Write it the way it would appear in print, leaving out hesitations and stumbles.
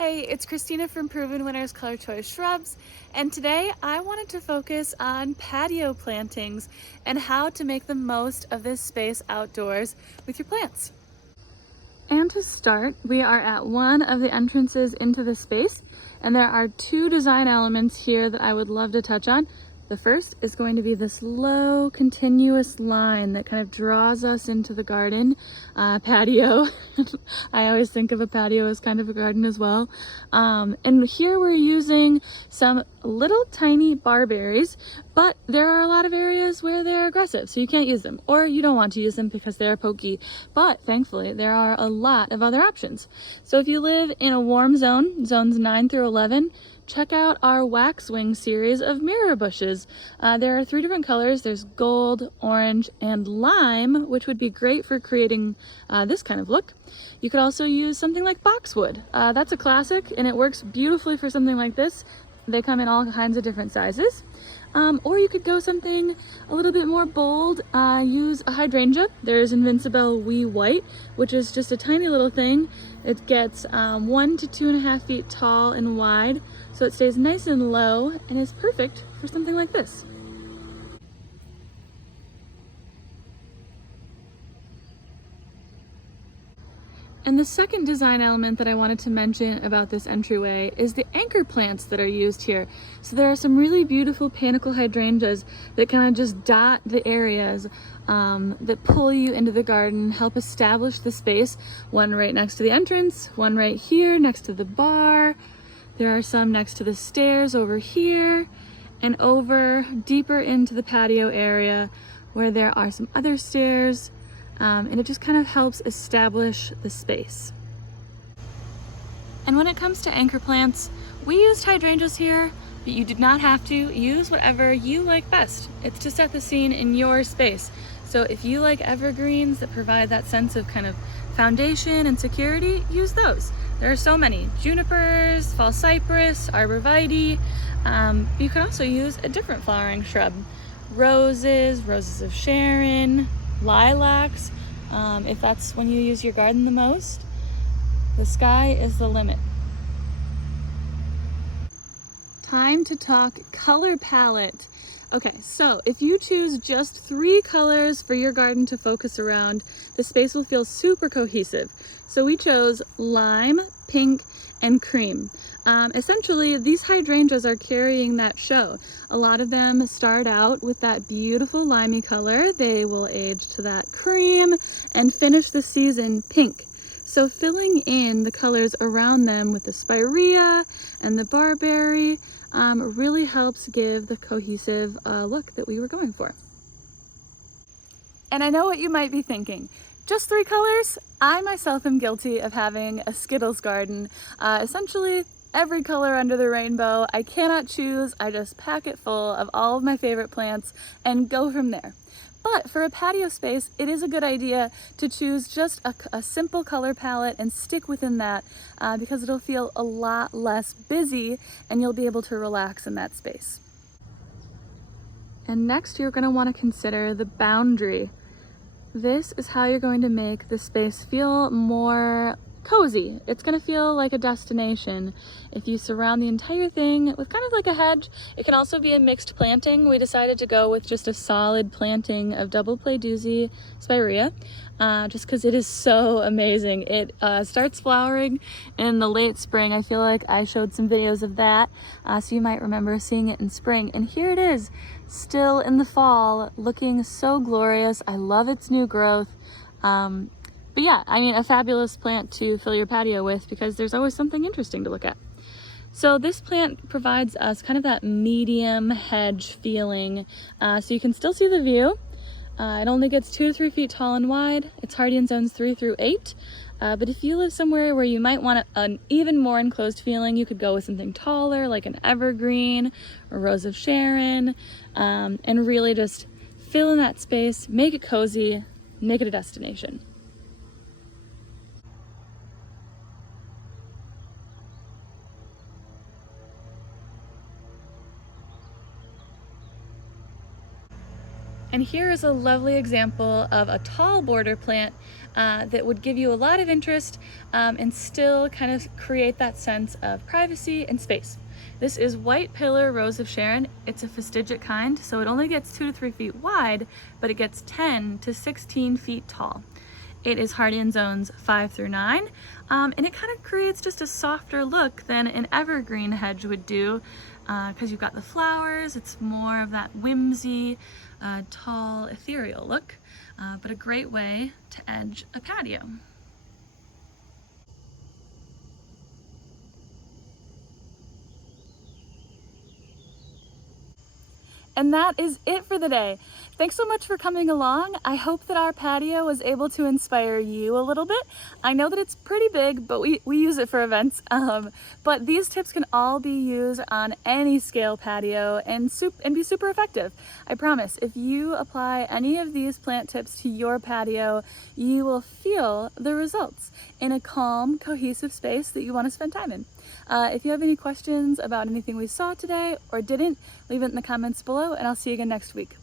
Hey, it's Christina from Proven Winners ColorChoice Shrubs, and today I wanted to focus on patio plantings and how to make the most of this space outdoors with your plants. And to start, we are at one of the entrances into the space, and there are two design elements here that I would love to touch on. The first is going to be this low, continuous line that kind of draws us into the garden patio. I always think of a patio as kind of a garden as well. And here we're using some little tiny barberries, but there are a lot of areas where they're aggressive, so you can't use them, or you don't want to use them because they're pokey. But thankfully, there are a lot of other options. So if you live in a warm zone, zones 9 through 11, check out our Waxwing series of mirror bushes. There are 3 different colors. There's gold, orange, and lime, which would be great for creating this kind of look. You could also use something like boxwood. That's a classic, and it works beautifully for something like this. They come in all kinds of different sizes. Or you could go something a little bit more bold, use a hydrangea. There's Invincible Wee White, which is just a tiny little thing. It gets 1 to 2.5 feet tall and wide, so it stays nice and low and is perfect for something like this. And the second design element that I wanted to mention about this entryway is the anchor plants that are used here. So there are some really beautiful panicle hydrangeas that kind of just dot the areas that pull you into the garden, help establish the space. One right next to the entrance, one right here next to the bar. There are some next to the stairs over here, and over deeper into the patio area where there are some other stairs. And it just kind of helps establish the space. And when it comes to anchor plants, we used hydrangeas here, but you did not have to. Use whatever you like best. It's to set the scene in your space. So if you like evergreens that provide that sense of kind of foundation and security, use those. There are so many: junipers, fall cypress, arborvitae. You could also use a different flowering shrub. Roses of Sharon, lilacs, if that's when you use your garden the most. The sky is the limit. Time to talk color palette. Okay, so if you choose just 3 colors for your garden to focus around, the space will feel super cohesive. So we chose lime, pink, and cream. Essentially, these hydrangeas are carrying that show. A lot of them start out with that beautiful limey color. They will age to that cream and finish the season pink. So filling in the colors around them with the spirea and the barberry really helps give the cohesive look that we were going for. And I know what you might be thinking. Just 3 colors? I myself am guilty of having a Skittles garden. Essentially, every color under the rainbow. I cannot choose. I just pack it full of all of my favorite plants and go from there. But for a patio space, it is a good idea to choose just a simple color palette and stick within that because it'll feel a lot less busy and you'll be able to relax in that space. And next, you're going to want to consider the boundary. This is how you're going to make the space feel more cozy. It's going to feel like a destination if you surround the entire thing with kind of like a hedge. It can also be a mixed planting. We decided to go with just a solid planting of double play doozy spirea just because it is so amazing. It starts flowering in the late spring. I feel like I showed some videos of that, so you might remember seeing it in spring. And here it is, still in the fall, looking so glorious. I love its new growth. But yeah, I mean, a fabulous plant to fill your patio with because there's always something interesting to look at. So this plant provides us kind of that medium hedge feeling, so you can still see the view. It only gets 2 to 3 feet tall and wide. It's hardy in zones 3 through 8. But if you live somewhere where you might want an even more enclosed feeling, you could go with something taller like an evergreen or Rose of Sharon, and really just fill in that space, make it cozy, make it a destination. And here is a lovely example of a tall border plant that would give you a lot of interest and still kind of create that sense of privacy and space. This is White Pillar Rose of Sharon. It's a fastigiate kind, so it only gets 2 to 3 feet wide, but it gets 10 to 16 feet tall. It is hardy in zones 5 through 9, and it kind of creates just a softer look than an evergreen hedge would do, because you've got the flowers. It's more of that whimsy, tall, ethereal look, but a great way to edge a patio. And that is it for the day. Thanks so much for coming along. I hope that our patio was able to inspire you a little bit. I know that it's pretty big, but we use it for events. But these tips can all be used on any scale patio and be super effective. I promise, if you apply any of these plant tips to your patio, you will feel the results in a calm, cohesive space that you want to spend time in. If you have any questions about anything we saw today or didn't, leave it in the comments below, and I'll see you again next week.